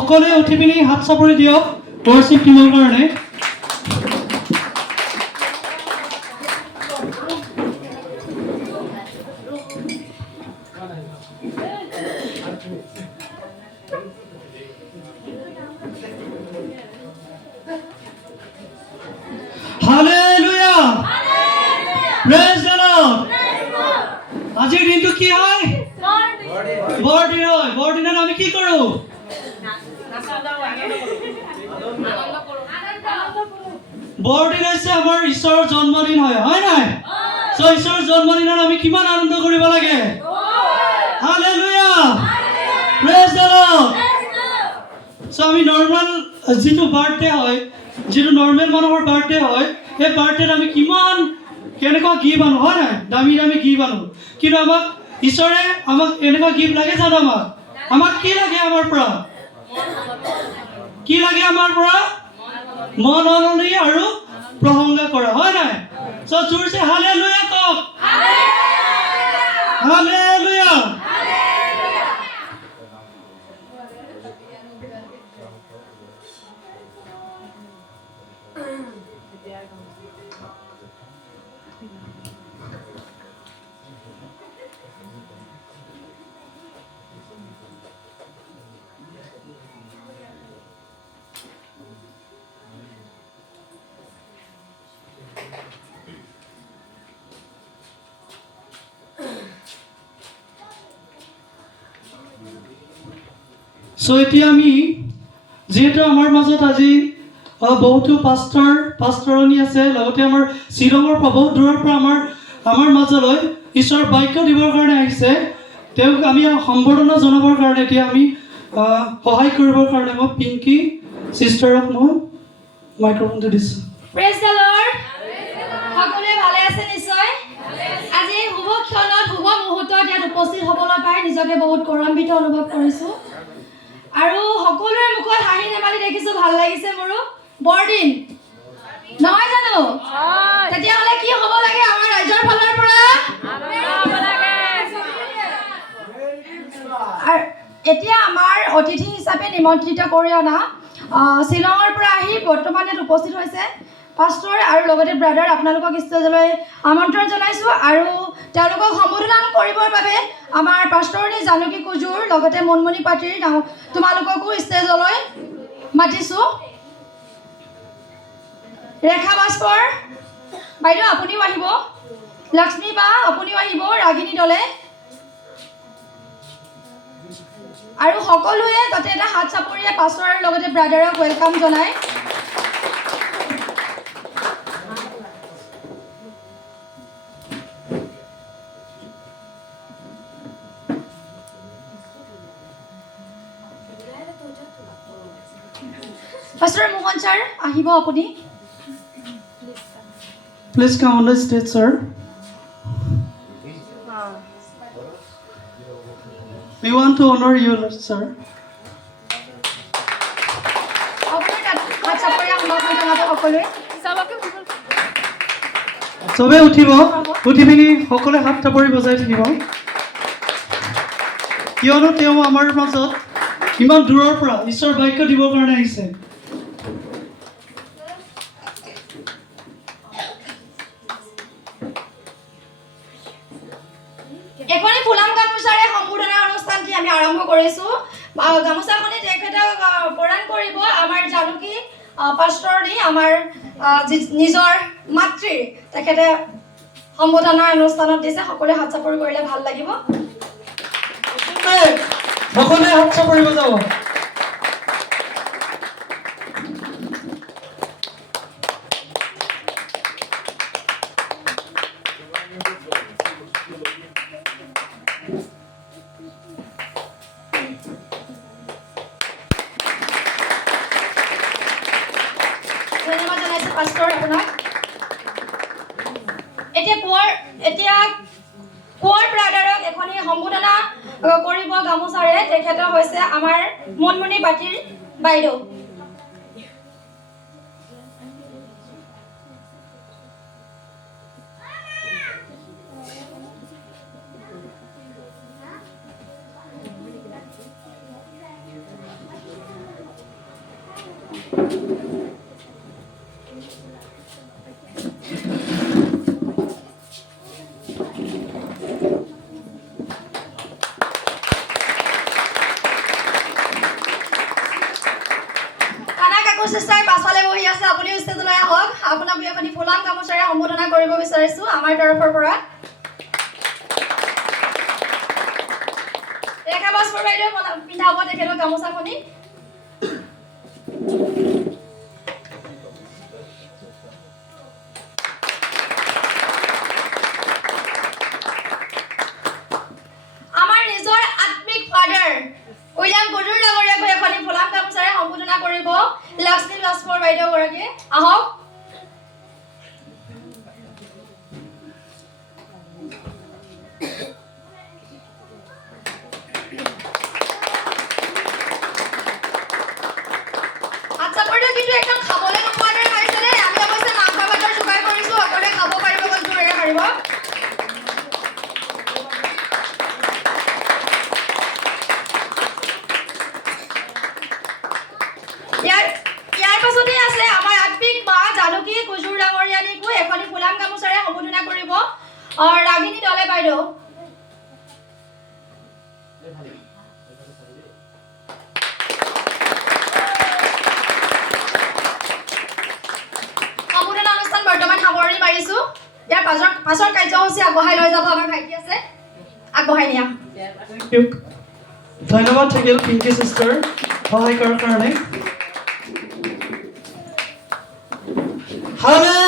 সকলোৱে উঠি পিনি হাত চাপৰি দিয়ক ৱৰ্শ্বিপ টিমৰ কাৰণে। Hallelujah, praise the lord. আজিৰ দিনটো কি হয়? বৰদিন হয়। বৰদিনত আমি কি কৰোঁ? বৰদিন হৈছে আমাৰ ঈশ্বৰৰ জন্মদিন হয়, হয় নাই? চ' ঈশ্বৰৰ জন্মদিনত আমি কিমান আনন্দ কৰিব লাগে? Hallelujah, praise the lord. চ' আমি নৰ্মেল যিটো বাৰ্থডে হয়, যিটো নৰ্মেল মানুহৰ বাৰ্থডে হয়, সেই বাৰ্থডেত আমি কিমান কেনেকুৱা গিফ্ট আনো, হয় নাই? দামী দামী গিফ্ট আনো। কিন্তু আমাক ঈশ্বৰে আমাক এনেকুৱা গিফ্ট লাগে জানো? আমাক কি লাগে? আমাৰ পৰা কি লাগে? আমাৰ পৰা মন আনন্দ আৰু প্ৰশংসা কৰা, হয় নাই? চ' জোৰছে হালেলুয়া কওক। হালেলুয়া। চ' এতিয়া আমি যিহেতু আমাৰ মাজত আজি বহুতো পাষ্টৰণী আছে, লগতে আমাৰ শ্বিলঙৰ পৰা বহুত দূৰৰ পৰা আমাৰ মাজলৈ ঈশ্বৰৰ বাক্য দিবৰ কাৰণে আহিছে। তেওঁক আমি সম্বৰ্ধনা জনাবৰ কাৰণে এতিয়া আমি সহায় কৰিবৰ কাৰণে মই পিংকি চিষ্টাৰক মই মাইক্ৰফোনটো দিছোঁ। Praise the lord. সকলোৱে ভালে আছে নিশ্চয়? আজি শুভ ক্ষণত শুভ মুহূৰ্তত ইয়াত উপস্থিত হ'বলৈ পাই নিজকে বহুত গৌৰৱান্বিত অনুভৱ কৰিছোঁ। আৰু সকলোৰে মুখত হাঁহি ধেমালি দেখিছোঁ, ভাল লাগিছে মোৰো। বৰদিন নহয় জানো? তেতিয়াহ'লে কি হ'ব লাগে আমাৰ ৰাইজৰ ফালৰ পৰা? এতিয়া আমাৰ অতিথি হিচাপে নিমন্ত্ৰিত কৰি অনা শ্বিলঙৰ পৰা আহি বৰ্তমান ইয়াত উপস্থিত হৈছে পাষ্টৰ আৰু লগতে ব্ৰাদাৰ, আপোনালোকক ষ্টেজলৈ আমন্ত্ৰণ জনাইছোঁ। আৰু তেওঁলোকক সম্বোধন কৰিবৰ বাবে আমাৰ পাষ্টৰণী জানকী কুজুৰ লগতে মুনমুনি পাটিৰ তোমালোককো ষ্টেজলৈ মাতিছোঁ। ৰেখা বাস্কৰ বাইদেউ আপুনিও আহিব, লক্ষ্মী বা আপুনিও আহিব, ৰাগিনী দলে। আৰু সকলোৱে যাতে এটা হাত চাপৰিয়ে পাষ্টৰ আৰু লগতে ব্ৰাদাৰক ৱেলকাম জনায়। পাষ্টৰ মোহন ছাৰ আহিব আপুনি। Please come on the stage, sir. We want to honor you, sir. চবে উঠিব, উঠি পিনি সকলোৱে হাত চাপৰি বজাই থাকিব, কিয়নো তেওঁ আমাৰ মাজত ইমান দূৰৰ পৰা ঈশ্বৰৰ বাক্য দিবৰ কাৰণে আহিছে। এখনি ফুলাম গামোচাৰে সম্বোধনা অনুষ্ঠানটি আমি আৰম্ভ কৰিছোঁ। গামোচাখনি তেখেতক প্ৰদান কৰিব আমাৰ জানকী পাষ্টৰণী, আমাৰ নিজৰ মাতৃ। তেখেতে সম্বোধনা অনুষ্ঠানত দিছে। সকলোৱে হাত চাপৰি কৰিলে ভাল লাগিব। সকলোৱে হাত চাপৰি বজাব। ধন্যবাদ জনাইছোঁ পাষ্টৰ আপোনাক। এতিয়া কোঁৱৰ ব্ৰাদাৰক এখনি সম্বোধনা কৰিব গামোচাৰে। তেখেত হৈছে আমাৰ মুনমুনি পাটিৰ বাইদেউ। চিষ্টাৰ পাছফালে বহি আছে, আপুনি ষ্টেজলৈ আহক। আপোনাক এখন ফুলাম গামোচাৰে সম্বোধনা কৰিব বিচাৰিছো আমাৰ তৰফৰ পৰা। ৰেখা বাছপুৰ বাইদেউ পিন্ধাব তেখেতক গামোচাখনি। আমাৰ নিজৰ আত্মিক ফাদাৰ উইলিয়াম গজুৰ ডাঙৰীয়াকৈ এখন ফুলাম গামোচাৰে সম্বোধনা কৰিব লক্ষ্মী বাছপুৰ বাইদেউ গৰাকীয়ে। আহক। আচ্ছা বাইদেউ, কিন্তু একদম খাবলৈ নোপোৱাৰ দৰে পাইছে দেই। আমি অৱশ্যে মাংস ভাতৰ যোগাৰ কৰিছো, সকলোৱে খাব পাৰিব, জোৰেৰে পাৰিব। ইয়াৰ পাছতে আছে আমাৰ আত্মিক মা জানকী কুজুৰ ডাঙৰীয়ানীকো এখনি ফুলাম গামোচাৰে সম্বোধনা কৰিব ৰাগিনী দলে বাইদেউ। সম্বোধনা অনুষ্ঠান বৰ্তমান সামৰণি মাৰিছো। ইয়াৰ পাছৰ কাৰ্যসূচী আগবঢ়াই লৈ যাব আমাৰ ভাইটি আছে, আগবঢ়াই নিয়া। ধন্যবাদ থাকিল পিংকি চিষ্টাৰ সহায় কৰাৰ কাৰণে। Hallelujah!